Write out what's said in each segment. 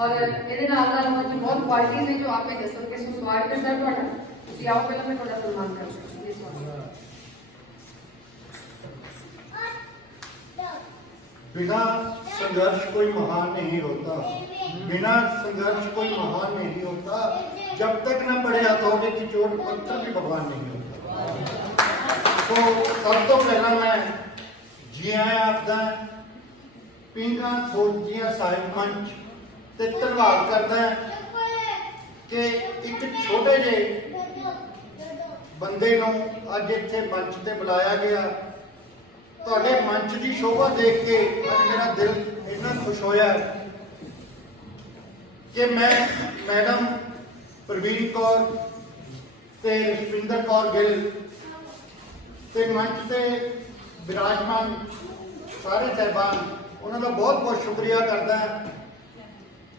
और मेरे अल्लाह मोहन की बहुत क्वालिटीज है जो आप में दे सकते हैं स्वाद के सर पर उसी आओ पहले मैं थोड़ा सम्मान कर बिना संघर्ष कोई महान नहीं होता। बिना संघर्ष कोई महान नहीं होता। जब तक न पड़े हथौड़े की चोट पत्थर भी भगवान नहीं होता। तो सब तो पहला मैं जिया आपदा पिंगा सोचिया साहिब मंच ਤੇ ਧੰਨਵਾਦ ਕਰਦਾ ਕਿ ਇੱਕ ਛੋਟੇ ਜਿਹੇ ਬੰਦੇ ਨੂੰ ਅੱਜ ਇੱਥੇ ਮੰਚ ਤੇ ਬੁਲਾਇਆ ਗਿਆ। ਤੁਹਾਡੇ ਮੰਚ ਦੀ ਸ਼ੋਭਾ ਦੇਖ ਕੇ ਅੱਜ ਮੇਰਾ ਦਿਲ ਇੰਨਾ ਖੁਸ਼ ਹੋਇਆ ਕਿ ਮੈਂ ਮੈਡਮ ਪ੍ਰਵੀਨ ਕੌਰ ਤੇ ਰਸ਼ਵਿੰਦਰ ਕੌਰ ਗਿੱਲ ਤੇ ਮੰਚ ਤੇ ਵਿਰਾਜਮਾਨ ਸਾਰੇ ਸਹਿਬਾਨ, ਉਹਨਾਂ ਦਾ ਬਹੁਤ ਬਹੁਤ ਸ਼ੁਕਰੀਆ ਕਰਦਾ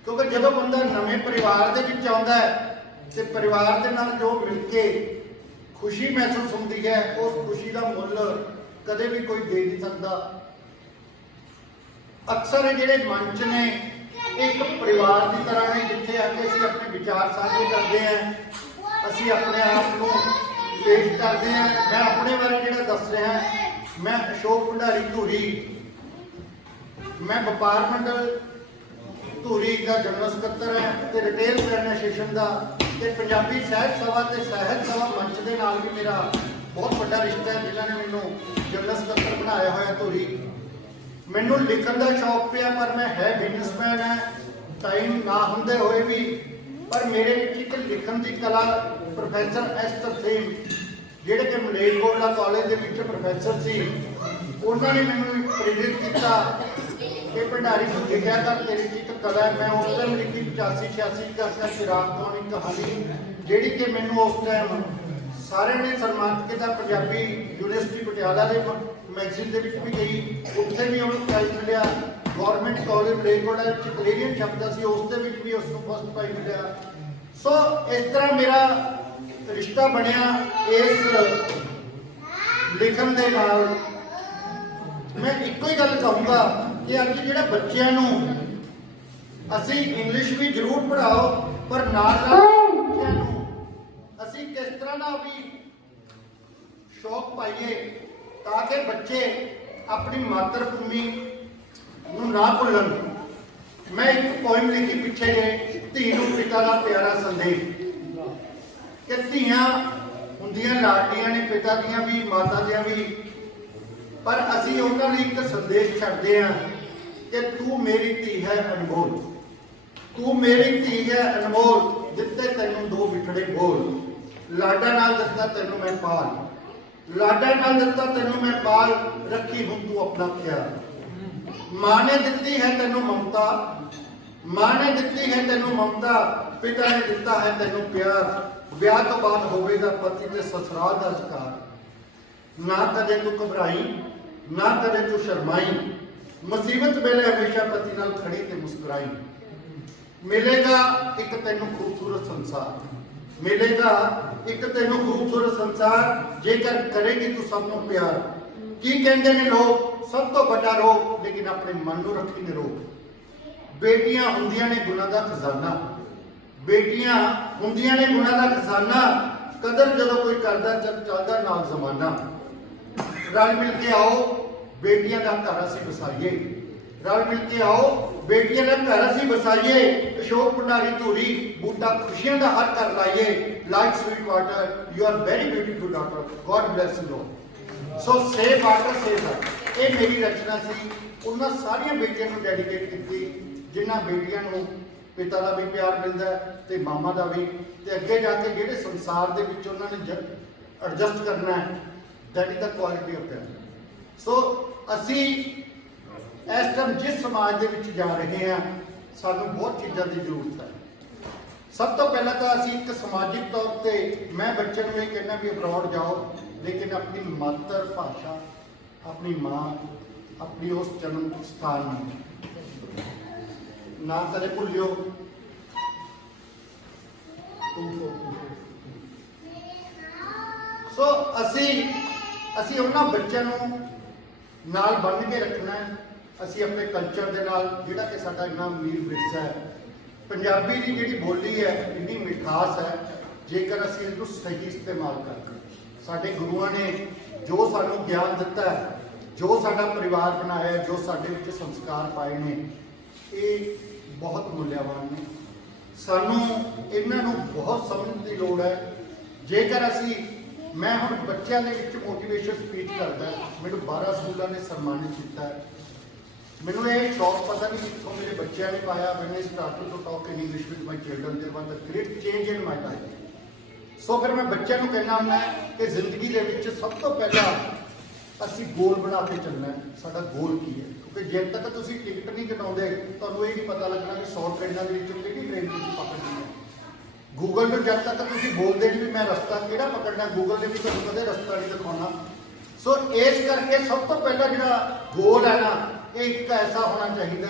ਕਿਉਂਕਿ ਜਦੋਂ ਬੰਦਾ ਨਵੇਂ ਪਰਿਵਾਰ ਦੇ ਵਿੱਚ ਆਉਂਦਾ ਹੈ ਤੇ ਪਰਿਵਾਰ ਦੇ ਨਾਲ ਜੋ ਮਿਲ ਕੇ ਖੁਸ਼ੀ ਮਹਿਸੂਸ ਹੁੰਦੀ ਹੈ, ਉਸ ਖੁਸ਼ੀ ਦਾ ਮੁੱਲ ਕਦੇ ਵੀ ਕੋਈ ਦੇ ਨਹੀਂ ਸਕਦਾ। ਅਕਸਰ ਇਹ ਜਿਹੜੇ ਮੰਚ ਨੇ, ਇਹ ਇੱਕ ਪਰਿਵਾਰ ਦੀ ਤਰ੍ਹਾਂ ਨੇ, ਜਿੱਥੇ ਆ ਕੇ ਅਸੀਂ ਆਪਣੇ ਵਿਚਾਰ ਸਾਂਝੇ ਕਰਦੇ ਹਾਂ, ਅਸੀਂ ਆਪਣੇ ਆਪ ਨੂੰ ਪੇਸ਼ ਕਰਦੇ ਹਾਂ। ਮੈਂ ਆਪਣੇ ਬਾਰੇ ਜਿਹੜਾ ਦੱਸ ਰਿਹਾ, ਮੈਂ ਅਸ਼ੋਕ ਭੰਡਾਰੀ ਧੂਰੀ। ਮੈਂ ਵਪਾਰ ਮੰਡਲ ਧੂਰੀ ਦਾ ਜਨਰਲ ਸਕੱਤਰ ਹੈ ਤੇ ਰਿਟੇਲ ਐਸੋਸੀਏਸ਼ਨ ਦਾ ਤੇ ਪੰਜਾਬੀ ਸਾਹਿਤ ਸਭਾ ਤੇ ਸਾਹਿਤ ਸਭਾ ਮੰਚ ਦੇ ਨਾਲ ਵੀ ਮੇਰਾ ਬਹੁਤ ਵੱਡਾ ਰਿਸ਼ਤਾ ਹੈ, ਜਿਨ੍ਹਾਂ ਨੇ ਮੈਨੂੰ ਜਨਰਲ ਸਕੱਤਰ ਬਣਾਇਆ ਹੋਇਆ ਧੂਰੀ। ਮੈਨੂੰ ਲਿਖਣ ਦਾ ਸ਼ੌਕ ਪਿਆ, ਪਰ ਮੈਂ ਹੈ ਬਿਜ਼ਨਸਮੈਨ ਹੈ ਟਾਈਮ ਨਾ ਹੁੰਦੇ ਹੋਏ ਵੀ। ਪਰ ਮੇਰੇ ਵਿੱਚ ਇੱਕ ਲਿਖਣ ਦੀ ਕਲਾ ਪ੍ਰੋਫੈਸਰ ਐਸ ਤਰਸੇਮ ਜਿਹੜੇ ਕਿ ਮਲੇਰਕੋਟਲਾ ਕਾਲਜ ਦੇ ਵਿੱਚ ਪ੍ਰੋਫੈਸਰ ਸੀ, ਉਹਨਾਂ ਨੇ ਮੈਨੂੰ ਪ੍ਰੇਰਿਤ ਕੀਤਾ ਕਿ ਭੰਡਾਰੀ ਨੂੰ ਲਿਖਿਆ ਤਾਂ ਤੇਰੀ ਚ ਇੱਕ ਕਲਾ ਮੈਂ ਉਸ ਟਾਈਮ ਲਿਖੀ 85 86 ਕਰਦਾ ਸ਼ਰਾਬ ਤੋਂ ਇੱਕ ਕਹਾਣੀ, ਜਿਹੜੀ ਕਿ ਮੈਨੂੰ ਉਸ ਟਾਈਮ ਸਾਰਿਆਂ ਨੇ ਸਨਮਾਨਿਤ ਕੀਤਾ, ਪੰਜਾਬੀ ਯੂਨੀਵਰਸਿਟੀ ਪਟਿਆਲਾ ਦੇ ਮੈਗਜ਼ੀਨ ਦੇ ਵਿੱਚ ਵੀ ਗਈ, ਉੱਥੇ ਵੀ ਉਹਨੂੰ ਪ੍ਰਾਈਜ਼ ਮਿਲਿਆ ਗਵਰਨਮੈਂਟ ਕਾਲਜ ਮਲੇਰਕੋਟਲਾ ਵਿੱਚ ਕੈਨੇਡੀਅਨ ਸ਼ਬਦ ਸੀ, ਉਸ ਦੇ ਵਿੱਚ ਵੀ ਉਸ ਨੂੰ ਫਸਟ ਪ੍ਰਾਈਜ਼ ਮਿਲਿਆ। ਸੋ ਇਸ ਤਰ੍ਹਾਂ ਮੇਰਾ ਰਿਸ਼ਤਾ ਬਣਿਆ ਇਸ ਲਿਖਣ ਦੇ ਨਾਲ। ਮੈਂ ਇੱਕੋ ਹੀ ਗੱਲ ਕਹੂੰਗਾ ਕਿ ਅੱਜ ਜਿਹੜਾ ਬੱਚਿਆਂ ਨੂੰ ਅਸੀਂ ਇੰਗਲਿਸ਼ ਵੀ ਜ਼ਰੂਰ ਪੜ੍ਹਾਓ, ਪਰ ਨਾਲ ਨਾਲ ਬੱਚਿਆਂ ਨੂੰ ਅਸੀਂ ਕਿਸ ਤਰ੍ਹਾਂ ਦਾ ਵੀ ਸ਼ੌਕ ਪਾਈਏ ਤਾਂ ਕਿ ਬੱਚੇ ਆਪਣੀ ਮਾਤਰ ਭੂਮੀ ਨੂੰ ਨਾ ਭੁੱਲਣ। ਮੈਂ ਇੱਕ ਪੋਇਮ ਲਿਖੀ ਪਿੱਛੇ ਜੇ ਧੀ ਨੂੰ ਪਿਤਾ ਦਾ ਪਿਆਰਾ ਸੰਦੇਸ਼। ਕਿ ਧੀਆਂ ਹੁੰਦੀਆਂ, ਲਾਡਲੀਆਂ ਨੇ, ਪਿਤਾ ਦੀਆਂ ਵੀ, ਮਾਤਾ ਦੀਆਂ ਵੀ ਪਰ ਅਸੀਂ ਉਹਨਾਂ ਲਈ ਇੱਕ ਸੰਦੇਸ਼ ਛੱਡਦੇ ਹਾਂ ਕਿ ਤੂੰ ਮੇਰੀ ਧੀ ਹੈ ਅਨਮੋਲ। ਤੂੰ ਮੇਰੀ ਧੀ ਹੈ ਅਨਮੋਲ ਦਿੱਤੇ ਤੈਨੂੰ ਦੋ ਵਿਛੜੇ ਬੋਲ। ਲਾਡਾ ਨਾਲ ਦਿੱਤਾ ਤੈਨੂੰ ਮੈਂ ਪਾਲ। ਲਾਡਾ ਨਾਲ ਦਿੱਤਾ ਤੈਨੂੰ ਮੈਂ ਪਾਲ, ਰੱਖੀ ਹੁਣ ਤੂੰ ਆਪਣਾ ਪਿਆਰ ਮਾਂ ਨੇ ਦਿੱਤੀ ਹੈ ਤੈਨੂੰ ਮਮਤਾ। ਮਾਂ ਨੇ ਦਿੱਤੀ ਹੈ ਤੈਨੂੰ ਮਮਤਾ। ਪਿਤਾ ਨੇ ਦਿੱਤਾ ਹੈ ਤੈਨੂੰ ਪਿਆਰ। ਵਿਆਹ ਤੋਂ ਬਾਅਦ ਹੋਵੇਗਾ ਪਤੀ ਤੇ ਸਸੁਰਾਲ ਦਾ ਅਧਿਕਾਰ ਨਾ ਕਦੇ ਤੂੰ ਘਬਰਾਈ ਨਾ ਕਦੇ ਤੂੰ ਸ਼ਰਮਾਈ। ਮੁਸੀਬਤ ਵੇਲੇ ਹਮੇਸ਼ਾ ਪਤੀ ਨਾਲ ਖੜੀ ਤੇ ਮੁਸਕਰਾਈ। ਮਿਲੇਗਾ ਇੱਕ ਤੈਨੂੰ ਖੂਬਸੂਰਤ ਸੰਸਾਰ। ਮਿਲੇਗਾ ਇੱਕ ਤੈਨੂੰ ਖੂਬਸੂਰਤ ਸੰਸਾਰ, ਜੇਕਰ ਕਰੇਗੀ ਤੂੰ ਸਭ ਨੂੰ ਪਿਆਰ। ਕੀ ਕਹਿੰਦੇ ਨੇ ਲੋਕ? ਸਭ ਤੋਂ ਵੱਡਾ ਰੋਗ, ਲੇਕਿਨ ਆਪਣੇ ਮਨ ਨੂੰ ਰੱਖੀ ਨੇ ਰੋਗ। ਬੇਟੀਆਂ ਹੁੰਦੀਆਂ ਨੇ ਗੁਨਾਹ ਦਾ ਖਜ਼ਾਨਾ। ਬੇਟੀਆਂ ਹੁੰਦੀਆਂ ਨੇ ਗੁਨਾਹ ਦਾ ਖਜ਼ਾਨਾ। ਕਦਰ ਜਦੋਂ ਕੋਈ ਕਰਦਾ ਚੱਲਦਾ ਨਾਲ ਜ਼ਮਾਨਾ। ਰਲ ਮਿਲ ਕੇ ਆਓ, ਬੇਟੀਆਂ ਦਾ ਘਰ ਅਸੀਂ ਵਸਾਈਏ। ਰਲ ਮਿਲ ਕੇ ਆਓ, ਬੇਟੀਆਂ ਦਾ ਘਰ ਅਸੀਂ ਵਸਾਈਏ। ਅਸ਼ੋਕ ਭੰਡਾਰੀ ਧੂਰੀ, ਬੂਟਾ ਖੁਸ਼ੀਆਂ ਦਾ ਹਰ ਘਰ ਲਾਈਏ। Like sweet water you are very beautiful daughter god bless you so save water save ਇਹ ਮੇਰੀ ਰਚਨਾ ਸੀ। ਉਹਨਾਂ ਸਾਰੀਆਂ ਬੇਟੀਆਂ ਨੂੰ ਡੈਡੀਕੇਟ ਕੀਤੀ, ਜਿਨ੍ਹਾਂ ਬੇਟੀਆਂ ਨੂੰ ਪਿਤਾ ਦਾ ਵੀ ਪਿਆਰ ਮਿਲਦਾ ਹੈ ਤੇ ਮਾਮਾ ਦਾ ਵੀ। ਤੇ ਅੱਗੇ ਜਾ ਕੇ ਜਿਹੜੇ ਸੰਸਾਰ ਦੇ ਵਿੱਚ ਉਹਨਾਂ ਨੇ ਐਡਜਸਟ ਕਰਨਾ ਹੈ that is the quality of them. So ਅਸੀਂ ਇਸ ਟਾਈਮ ਜਿਸ ਸਮਾਜ ਦੇ ਵਿੱਚ ਜਾ ਰਹੇ ਹਾਂ ਸਾਨੂੰ ਬਹੁਤ ਚੀਜ਼ਾਂ ਦੀ ਜ਼ਰੂਰਤ ਹੈ। ਸਭ ਤੋਂ ਪਹਿਲਾਂ ਤਾਂ ਅਸੀਂ ਇੱਕ ਸਮਾਜਿਕ ਤੌਰ ਤੇ ਮੈਂ ਬੱਚੇ ਨੂੰ ਇਹ ਕਹਿੰਦਾ ਵੀ ਅਬਰੋਡ ਜਾਓ ਲੇਕਿਨ ਆਪਣੀ ਮਾਤਰ ਭਾਸ਼ਾ ਆਪਣੀ ਮਾਂ ਆਪਣੀ ਉਸ ਜਨਮ ਸਥਾਨ ਨੂੰ ਨਾ ਕਦੇ ਭੁੱਲਿਓ। ਸੋ ਅਸੀਂ ਅਸੀਂ ਉਹਨਾਂ ਬੱਚਿਆਂ ਨੂੰ ਨਾਲ ਬੰਨ੍ਹ ਕੇ ਰੱਖਣਾ ਹੈ। ਅਸੀਂ ਆਪਣੇ ਕਲਚਰ ਦੇ ਨਾਲ ਜਿਹੜਾ ਕਿ ਸਾਡਾ ਇੰਨਾ ਅਮੀਰ ਵਿਰਸਾ ਹੈ। ਪੰਜਾਬੀ ਦੀ ਜਿਹੜੀ ਬੋਲੀ ਹੈ, ਇੰਨੀ ਮਿਠਾਸ ਹੈ, ਜੇਕਰ ਅਸੀਂ ਇਹਨੂੰ ਸਹੀ ਇਸਤੇਮਾਲ ਕਰਦੇ ਸਾਡੇ ਗੁਰੂਆਂ ਨੇ ਜੋ ਸਾਨੂੰ ਗਿਆਨ ਦਿੱਤਾ ਹੈ, ਜੋ ਸਾਡਾ ਪਰਿਵਾਰ ਬਣਾਇਆ ਜੋ ਸਾਡੇ ਵਿੱਚ ਸੰਸਕਾਰ ਪਾਏ ਨੇ, ਇਹ ਬਹੁਤ ਮੁੱਲਿਆਵਾਨ ਨੇ। ਸਾਨੂੰ ਇਹਨਾਂ ਨੂੰ ਬਹੁਤ ਸਮਝਣ ਦੀ ਲੋੜ ਹੈ। ਜੇਕਰ ਅਸੀਂ ਮੈਂ ਹੁਣ ਬੱਚਿਆਂ ਦੇ ਵਿੱਚ ਮੋਟੀਵੇਸ਼ਨ ਸਪੀਚ ਕਰਦਾ ਮੈਨੂੰ 12 ਸਕੂਲਾਂ ਨੇ ਸਨਮਾਨਿਤ ਕੀਤਾ ਮੈਨੂੰ ਇਹ ਸ਼ੌਕ ਪਤਾ ਨਹੀਂ ਕਿੱਥੋਂ ਮੇਰੇ ਬੱਚਿਆਂ ਨੇ ਪਾਇਆ। ਮੈਨੂੰ ਸਟਾਰਟਿੰਗ ਤੋਂ to in English with my my children there was a great change in so ਫਿਰ ਮੈਂ ਬੱਚਿਆਂ ਨੂੰ ਕਹਿਣਾ ਹੁੰਦਾ ਕਿ ਜ਼ਿੰਦਗੀ ਦੇ ਵਿੱਚ ਸਭ ਤੋਂ ਪਹਿਲਾਂ ਅਸੀਂ ਗੋਲ ਬਣਾ ਕੇ ਚੱਲਣਾ ਸਾਡਾ ਗੋਲ ਕੀ ਹੈ? ਕਿਉਂਕਿ ਜੇ ਤੱਕ ਤੁਸੀਂ ਟਿਕਟ ਨਹੀਂ ਕਟਾਉਂਦੇ, ਤੁਹਾਨੂੰ ਇਹ ਨਹੀਂ ਪਤਾ ਲੱਗਣਾ ਕਿ 100 ਟ੍ਰੇਨਾਂ ਦੇ ਵਿੱਚੋਂ ਕਿਹੜੀ ਟ੍ਰੇਨ ਤੁਸੀਂ ਪਕੜਨੀ ਹੈ। ਗੂਗਲ ਨੂੰ ਜਦ ਤੱਕ ਤੁਸੀਂ ਬੋਲਦੇ ਨਹੀਂ ਵੀ ਮੈਂ ਰਸਤਾ ਕਿਹੜਾ ਪਕੜਨਾ ਗੂਗਲ ਨੇ ਵੀ ਤੁਹਾਨੂੰ ਕਦੇ ਰਸਤਾ ਨਹੀਂ ਦਿਖਾਉਣਾ। ਸੋ ਇਸ ਕਰਕੇ ਸਭ ਤੋਂ ਪਹਿਲਾਂ ਜਿਹੜਾ ਗੋਲ ਹੈ ਨਾ, ਇਹ ਇੱਕ ਐਸਾ ਹੋਣਾ ਚਾਹੀਦਾ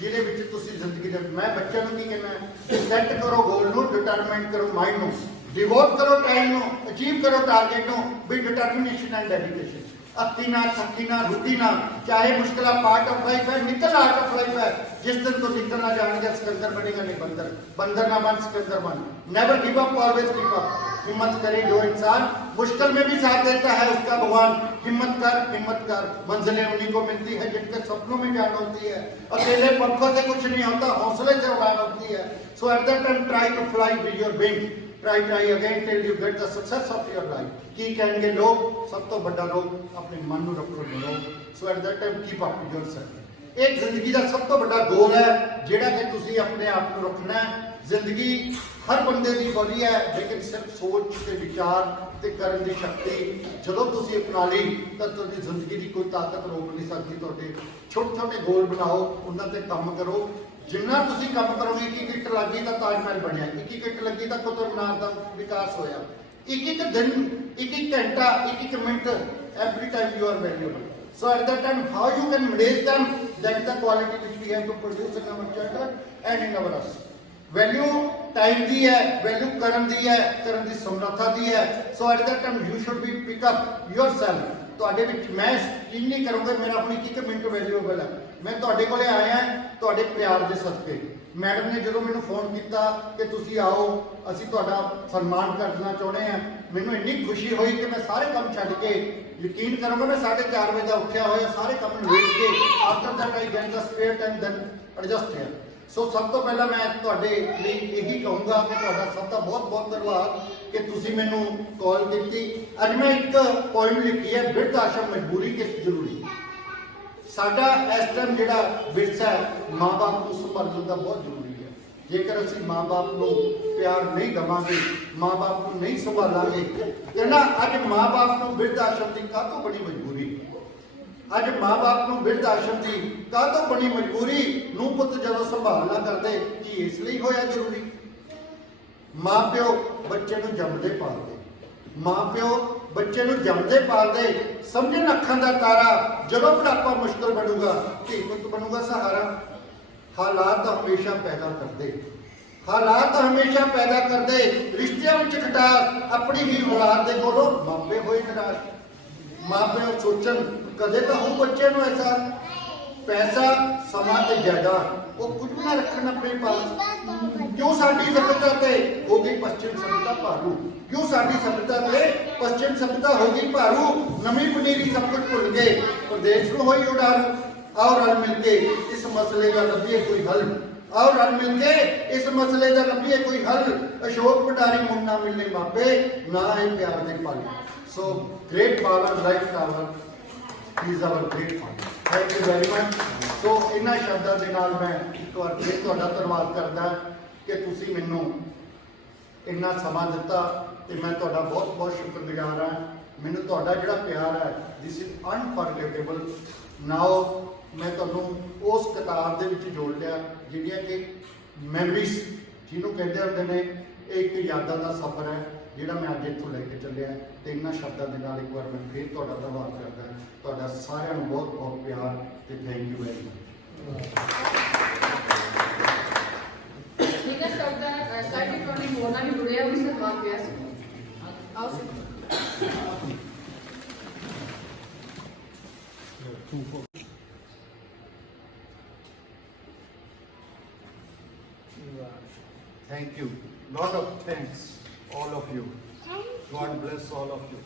ਜਿਹਦੇ ਵਿੱਚ ਤੁਸੀਂ ਜ਼ਿੰਦਗੀ ਦੇ ਮੈਂ ਬੱਚਿਆਂ ਨੂੰ ਕੀ ਕਹਿਣਾ ਸੈੱਟ ਕਰੋ ਗੋਲ ਨੂੰ ਡਿਟਰਮਾਈਨ ਕਰੋ ਮਾਈਂਡ ਨੂੰ ਡਿਵੋਟ ਕਰੋ ਟਾਈਮ ਨੂੰ ਅਚੀਵ ਕਰੋ ਟਾਰਗੇਟ ਨੂੰ, ਵੀ ਡਿਟਰਮੀਨੇਸ਼ਨ ਐਂਡ ਡੈਡੀਕੇਸ਼ਨ अक्कीना थक्कीना रुकीना चाहे मुश्किल पार्ट ऑफ़ लाइफ है, निकल आर्ट ऑफ़ लाइफ है। जिस दिन तो निकलना जानेगा सिकंदर बनेगा नहीं, बंदर। बंदर ना बन, सिकंदर बन। Never give up always give up हिम्मत करे जो इंसान मुश्किल में भी साथ देता है, उसका भगवान। हिम्मत कर हिम्मत कर। मंजिलें उन्हीं को मिलती है जिनके सपनों में जान होती है। अकेले पंखों से कुछ नहीं होता, हौसले से उड़ान होती है। So at that time try to fly with your wings try try again till you, get the success of your life. ਕੀ ਕਹਿਣਗੇ ਲੋਕ ਸਭ ਤੋਂ ਵੱਡਾ ਲੋਕ ਆਪਣੇ ਮਨ ਨੂੰ ਰੱਖੋ ਬਣੋ so at that time, keep up your self ਇਹ ਜ਼ਿੰਦਗੀ ਦਾ ਸਭ ਤੋਂ ਵੱਡਾ ਗੋਲ ਹੈ ਜਿਹੜਾ ਕਿ ਤੁਸੀਂ ਆਪਣੇ ਆਪ ਨੂੰ ਰੱਖਣਾ ਹੈ ਜ਼ਿੰਦਗੀ ਹਰ ਬੰਦੇ ਦੀ ਬਣੀ ਹੈ ਲੇਕਿਨ ਸਿਰਫ ਸੋਚ ਤੇ ਵਿਚਾਰ ਤੇ ਕਰਨ ਦੀ ਸ਼ਕਤੀ ਜਦੋਂ ਤੁਸੀਂ ਅਪਣਾ ਲਈ ਤਾਂ ਤੁਹਾਡੀ ਜ਼ਿੰਦਗੀ ਦੀ ਕੋਈ ਤਾਕਤ ਰੋਕ ਨਹੀਂ ਸਕਦੀ ਤੁਹਾਡੇ ਛੋਟੇ ਛੋਟੇ ਗੋਲ ਬਣਾਓ ਉਹਨਾਂ ਤੇ ਕੰਮ ਕਰੋ ਜਿੰਨਾ ਤੁਸੀਂ ਕੰਮ ਕਰੋਗੇ ਇੱਕ ਇੱਕ ਇੱਟ ਲੱਗੀ ਤਾਂ ਤਾਜ ਮਹਿਲ ਬਣਿਆ। ਇੱਕ ਇੱਕ ਇੱਟ ਲੱਗੀ ਤਾਂ ਕੁਤਬ ਮੀਨਾਰ ਦਾ ਵਿਕਾਸ ਹੋਇਆ। ਇੱਕ ਇੱਕ ਦਿਨ ਇੱਕ ਇੱਕ ਘੰਟਾ ਇੱਕ ਇੱਕ ਮਿੰਟ, every time you are valuable so, at that time, how you can raise them that the quality which we have to produce in our children and in our us value time ਦੀ ਹੈ value ਕਰਨ ਦੀ ਹੈ, ਕਰਨ ਦੀ ਸਮਰੱਥਾ ਦੀ ਹੈ। So at that time you should be pick up yourself ਤੁਹਾਡੇ ਵਿੱਚ ਮੈਂ ਯਕੀਨ ਨਹੀਂ ਕਰੂੰਗਾ, ਮੇਰਾ ਆਪਣੀ ਇੱਕ ਮਿੰਟ ਵੈਲਿਊਬਲ ਹੈ। ਮੈਂ ਤੁਹਾਡੇ ਕੋਲੇ ਆਇਆ ਤੁਹਾਡੇ ਪਿਆਰ ਦੇ ਸਦਕੇ। ਮੈਡਮ ਨੇ ਜਦੋਂ ਮੈਨੂੰ ਫੋਨ ਕੀਤਾ ਕਿ ਤੁਸੀਂ ਆਓ, ਅਸੀਂ ਤੁਹਾਡਾ ਸਨਮਾਨ ਕਰਨਾ ਚਾਹੁੰਦੇ ਹਾਂ, ਮੈਨੂੰ ਇੰਨੀ ਖੁਸ਼ੀ ਹੋਈ ਕਿ ਮੈਂ ਸਾਰੇ ਕੰਮ ਛੱਡ ਕੇ ਯਕੀਨ ਕਰੋਗੇ, ਮੈਂ 4:30 ਵਜੇ ਦਾ ਉੱਠਿਆ ਹੋਇਆ, ਸਾਰੇ ਕੰਮ ਨਿਬੇੜ ਕੇ after that I get the spare time then adjust ਹੈ ਸੋ ਸਭ ਤੋਂ ਪਹਿਲਾਂ ਮੈਂ ਤੁਹਾਡੇ ਲਈ ਇਹੀ ਕਹੂੰਗਾ ਕਿ ਤੁਹਾਡਾ ਸਭ ਦਾ ਬਹੁਤ ਬਹੁਤ ਧੰਨਵਾਦ ਕਿ ਤੁਸੀਂ ਮੈਨੂੰ ਕਾਲ ਕੀਤੀ। ਅੱਜ ਮੈਂ ਇੱਕ ਪੁਆਇੰਟ ਲਿਖੀ ਹੈ, ਬਿਰਧ ਆਸ਼ਰਮ ਮਜਬੂਰੀ ਕਿਸ ਜ਼ਰੂਰੀ? ਸਾਡਾ ਇਸ ਟਾਈਮ ਜਿਹੜਾ ਵਿਰਸਾ ਹੈ, ਮਾਂ-ਬਾਪ ਨੂੰ ਸੰਭਾਲਣ ਦਾ ਬਹੁਤ ਜ਼ਰੂਰੀ ਹੈ। ਜੇਕਰ ਅਸੀਂ ਮਾਂ-ਬਾਪ ਨੂੰ ਪਿਆਰ ਨਹੀਂ ਦਵਾਂਗੇ, ਮਾਂ-ਬਾਪ ਨੂੰ ਨਹੀਂ ਸੰਭਾਲਾਂਗੇ, ਤੇ ਅੱਜ ਮਾਂ-ਬਾਪ ਨੂੰ ਬਿਰਧ ਆਸ਼ਰਮ ਦੀ ਕਾਹਤੋਂ ਬੜੀ ਮਜਬੂਰੀ? ਅੱਜ ਮਾਂ-ਬਾਪ ਨੂੰ ਬਿਰਧ ਆਸ਼ਰਮ ਦੀ ਕਾਹਤੋਂ ਬਣੀ ਮਜਬੂਰੀ? ਨੂੰ ਪੁੱਤ ਜਦੋਂ ਸੰਭਾਲ ਨਾ ਕਰਦੇ, ਕਿ ਇਸ ਲਈ ਹੋਇਆ ਜ਼ਰੂਰੀ? ਮਾਪਿਓ ਬੱਚੇ ਨੂੰ ਜੰਮਦੇ ਪਾਲਦੇ। ਮਾਪਿਓ ਬੱਚੇ ਨੂੰ ਜੰਮਦੇ ਪਾਲਦੇ, ਸਮਝਣ ਅੱਖਾਂ ਦਾ ਤਾਰਾ ਜਦੋਂ ਬੁਢਾਪਾ ਮੁਸ਼ਕਲ ਬਣੂਗਾ ਧੀ ਪੁੱਤ ਬਣੂਗਾ ਸਹਾਰਾ। ਹਾਲਾਤ ਹਮੇਸ਼ਾ ਪੈਦਾ ਕਰਦੇ। ਹਾਲਾਤ ਹਮੇਸ਼ਾ ਪੈਦਾ ਕਰਦੇ। ਰਿਸ਼ਤਿਆਂ ਵਿੱਚ ਖਟਾਸ, ਆਪਣੀ ਹੀ ਔਲਾਦ ਦੇ ਕੋਲੋਂ ਮਾਪੇ ਹੋਏ ਨਿਰਾਸ਼। ਮਾਪੇ ਸੋਚਣ, ਕਦੇ ਤਾਂ ਉਹ ਬੱਚੇ ਨੂੰ ਐਸਾ। ਪੈਸਾ, ਸਮਾਂ ਤੇ ਜਾਇਦਾਦ ਉਹ ਕੁਝ ਵੀ ਨਾ ਰੱਖਣ ਆਪਣੇ ਪਾਸ। ਕਿਉਂ ਸਾਡੀ ਸਭਿਅਤਾ ਤੇ? ਹੋ ਗਈ ਸਭਿਅਤਾ ਭਾਰੂ। ਕਿਉਂ ਸਾਡੀ ਸਭਿਅਤਾ ਤੇ ਪੱਛਮ ਸਭਿਅਤਾ ਹੋ ਗਈ ਭਾਰੂ? ਨਵੀਂ ਪਨੀਰੀ ਸਭ ਕੁਝ ਭੁੱਲ ਗਏ। ਪ੍ਰਦੇਸ਼ ਨੂੰ ਹੋਈ ਉਡਾਰ। ਆਓ ਰਲ ਮਿਲ ਕੇ ਇਸ ਮਸਲੇ ਦਾ ਲੱਭੀਏ ਕੋਈ ਹੱਲ। ਆਓ ਰਲ ਮਿਲ ਕੇ ਇਸ ਮਸਲੇ ਦਾ ਲੱਭੀਏ ਕੋਈ ਹੱਲ। ਅਸ਼ੋਕ ਪਟਾਰੀ ਮੁੰਡ ਮਿਲਨੇ ਮਾਪੇ ਨਾ ਇਹ ਪਿਆਰ ਦੇ ਪਲ। So great father life tower is our great father thank you very much so ਇਹਨਾਂ ਸ਼ਬਦਾਂ ਦੇ ਨਾਲ ਮੈਂ ਇੱਕ ਤੁਹਾਡਾ ਧੰਨਵਾਦ ਕਰਦਾ ਕਿ ਤੁਸੀਂ ਮੈਨੂੰ ਇੰਨਾ ਸਮਾਂ ਦਿੱਤਾ ਤੇ ਮੈਂ ਤੁਹਾਡਾ ਬਹੁਤ ਬਹੁਤ ਸ਼ੁਕਰਗੁਜ਼ਾਰ ਹਾਂ। ਮੈਨੂੰ ਤੁਹਾਡਾ ਜਿਹੜਾ ਪਿਆਰ ਹੈ ਦਿਸ ਇਜ਼ ਅਨਫੋਰਗੇਟੇਬਲ ਨਾਓ ਮੈਂ ਤੁਹਾਨੂੰ ਉਸ ਕਿਤਾਬ ਦੇ ਵਿੱਚ ਜੋੜ ਲਿਆ, ਜਿਹੜੀਆਂ ਕਿ ਮੈਮਰੀਜ਼ ਜਿਹਨੂੰ ਕਹਿੰਦੇ ਹੁੰਦੇ ਨੇ, ਇਹ ਇੱਕ ਯਾਦਾਂ ਦਾ ਸਫ਼ਰ ਹੈ, ਜਿਹੜਾ ਮੈਂ ਅੱਜ ਇੱਥੋਂ ਲੈ ਕੇ ਚੱਲਿਆ। ਤੇ ਇਹਨਾਂ ਸ਼ਬਦਾਂ ਦੇ ਨਾਲ ਇੱਕ ਵਾਰ ਮੈਂ ਫਿਰ ਤੁਹਾਡਾ ਧੰਨਵਾਦ ਕਰਦਾ ਤੁਹਾਡਾ ਸਾਰਿਆਂ ਨੂੰ ਬਹੁਤ ਬਹੁਤ ਪਿਆਰ ਤੇ ਥੈਂਕ ਯੂ ਵੈਰੀ ਮਚ ਠੀਕ ਹੈ, ਸਰ ਦਾ ਸਾਡੇ Thank you. Lot of thanks, all of you. God bless all of you.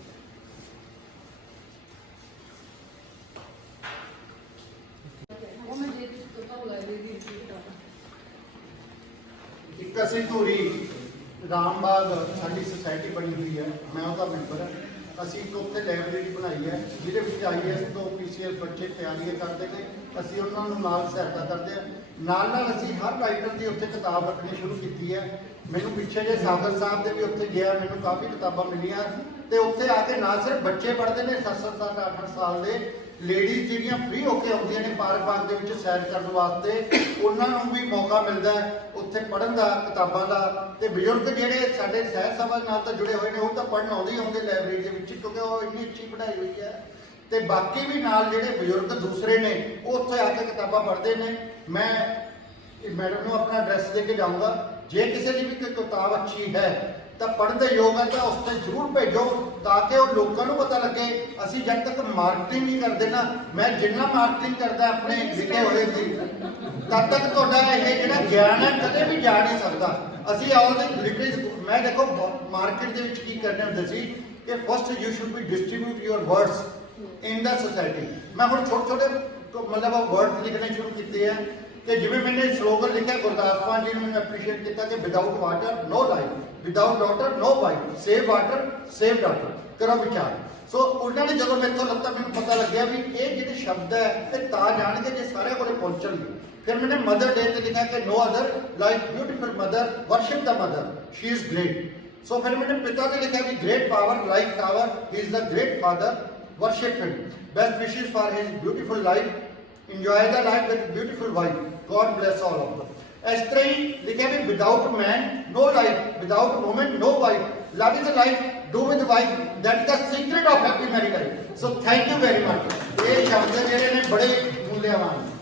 Because if read, Rambagh ਸਾਡੀ ਸੁਸਾਇਟੀ ਬਣੀ ਹੋਈ ਹੈ, ਮੈਂ ਉਹਦਾ ਮੈਂਬਰ ਹਾਂ। ਅਸੀਂ ਇੱਕ ਉੱਥੇ ਲਾਇਬ੍ਰੇਰੀ ਬਣਾਈ ਹੈ, ਜਿਹਦੇ ਵਿੱਚ ਆਈਐਸ ਤੋਂ ਪੀਸੀਐਸ ਬੱਚੇ ਤਿਆਰੀਆਂ ਕਰਦੇ ਨੇ। ਅਸੀਂ ਉਹਨਾਂ ਨੂੰ ਨਾਲ ਸਹਾਇਤਾ ਕਰਦੇ ਹਾਂ। ਨਾਲ ਨਾਲ ਅਸੀਂ ਹਰ ਰਾਈਟਰ ਦੀ ਉੱਥੇ ਕਿਤਾਬ ਰੱਖਣੀ ਸ਼ੁਰੂ ਕੀਤੀ ਹੈ। ਮੈਨੂੰ ਪਿੱਛੇ ਜੇ ਸਾਗਰ ਸਾਹਿਬ ਦੇ ਵੀ ਉੱਥੇ ਗਿਆ, ਮੈਨੂੰ ਕਾਫੀ ਕਿਤਾਬਾਂ ਮਿਲੀਆਂ। ਤੇ ਉੱਥੇ ਆ ਕੇ ਨਾ ਸਿਰਫ ਬੱਚੇ ਪੜ੍ਹਦੇ ਨੇ 7-7 ਸਾਲ 8-8 ਸਾਲ ਦੇ। ਲੇਡੀਜ਼ ਜਿਹੜੀਆਂ ਫ੍ਰੀ ਹੋ ਕੇ ਆਉਂਦੀਆਂ ਨੇ ਪਾਰਕ ਬਾਗ ਦੇ ਵਿੱਚ ਸੈਰ ਕਰਨ ਵਾਸਤੇ, ਉਹਨਾਂ ਨੂੰ ਵੀ ਮੌਕਾ ਮਿਲਦਾ ਹੈ ਉੱਥੇ ਪੜ੍ਹਨ ਦਾ, ਕਿਤਾਬਾਂ ਦਾ ਤੇ ਬਜ਼ੁਰਗ ਜਿਹੜੇ ਸਾਡੇ ਸਹਿਰ ਸਭਾ ਨਾਲ ਤਾਂ ਜੁੜੇ ਹੋਏ ਨੇ, ਉਹ ਤਾਂ ਪੜ੍ਹਨ ਆਉਂਦੇ ਹੀ ਆਉਂਦੇ ਲਾਇਬ੍ਰੇਰੀ ਦੇ ਵਿੱਚ ਕਿਉਂਕਿ ਉਹ ਇੰਨੀ ਅੱਛੀ ਪੜ੍ਹਾਈ ਹੋਈ ਹੈ। ਤੇ ਬਾਕੀ ਵੀ ਨਾਲ ਜਿਹੜੇ ਬਜ਼ੁਰਗ ਦੂਸਰੇ ਨੇ, ਉਹ ਉੱਥੇ ਆ ਕੇ ਕਿਤਾਬਾਂ ਪੜ੍ਹਦੇ ਨੇ। ਮੈਂ ਮੈਡਮ ਨੂੰ ਆਪਣਾ ਐਡਰੈਸ ਦੇ ਕੇ ਜਾਊਂਗਾ। ਜੇ ਕਿਸੇ ਦੀ ਵੀ ਕੋਈ ਕਿਤਾਬ ਅੱਛੀ ਹੈ ਤਾਂ ਪੜ੍ਹਨ ਦੇ ਯੋਗ ਹੈ ਤਾਂ ਉਸ ਤੇ ਜ਼ਰੂਰ ਭੇਜੋ ਤਾਂ ਕਿ ਉਹ ਲੋਕਾਂ ਨੂੰ ਪਤਾ ਲੱਗੇ। ਅਸੀਂ ਜਦ ਤੱਕ ਮਾਰਕੀਟਿੰਗ ਨਹੀਂ ਕਰਦੇ ਨਾ, ਮੈਂ ਜਿੰਨਾ ਮਾਰਕੀਟਿੰਗ ਕਰਦਾ ਆਪਣੇ ਲਿਖੇ ਹੋਏ ਦੀ, ਤਦ ਤੱਕ ਤੁਹਾਡਾ ਇਹ ਜਿਹੜਾ ਗਿਆਨ ਹੈ ਕਦੇ ਵੀ ਜਾ ਨਹੀਂ ਸਕਦਾ। ਅਸੀਂ ਆਲ ਦੀ ਲਿਟਰੇਚਰ ਮੈਂ ਦੇਖੋ ਮਾਰਕੀਟ ਦੇ ਵਿੱਚ ਕੀ ਕਰਨੇ ਹੁੰਦੇ ਸੀ ਕਿ first you should be distribute your words in the society ਮੈਂ ਹੁਣ ਛੋਟੇ ਛੋਟੇ ਮਤਲਬ ਵਰਡ ਲਿਖਣੇ ਸ਼ੁਰੂ ਕੀਤੇ ਆ। ਤੇ ਜਿਵੇਂ ਮੈਨੇ ਸਲੋਗਨ ਲਿਖਿਆ, ਗੁਰਦਾਸ ਮਾਨ ਜੀ ਨੇ ਮੈਨੂੰ ਐਪਰੀਸ਼ੀਏਟ ਕੀਤਾ ਕਿ without water no life without daughter no wife save water save daughter ਤੇਰਾ ਵਿਚਾਰ। ਸੋ ਉਹਨਾਂ ਨੇ ਜਦੋਂ ਮੈਥੋਂ ਲੱਤਾ ਮੈਨੂੰ ਪਤਾ ਲੱਗਿਆ ਵੀ ਇਹ ਜਿਹੜੇ ਸ਼ਬਦ ਹੈ, ਇਹ ਤਾਂ ਜਾਣਗੇ ਜੇ ਸਾਰਿਆਂ ਕੋਲੇ ਪਹੁੰਚਣਗੇ। ਫਿਰ ਮੈਨੇ ਮਦਰ ਡੇ ਤੇ ਲਿਖਿਆ ਕਿ no other like beautiful mother worship the mother she is great so ਫਿਰ ਮੈਨੇ ਪਿਤਾ ਤੇ ਲਿਖਿਆ ਵੀ great power like tower he is the great father worship him. Best wishes for his beautiful life. Enjoy the life with beautiful wife. God bless all of them. As three, living without man, no life. Without woman, no wife. Love is a life, do with wife. That is the secret of happy marriage. So thank you very much. ये शब्द मेरे लिए बड़े मूल्यवान हैं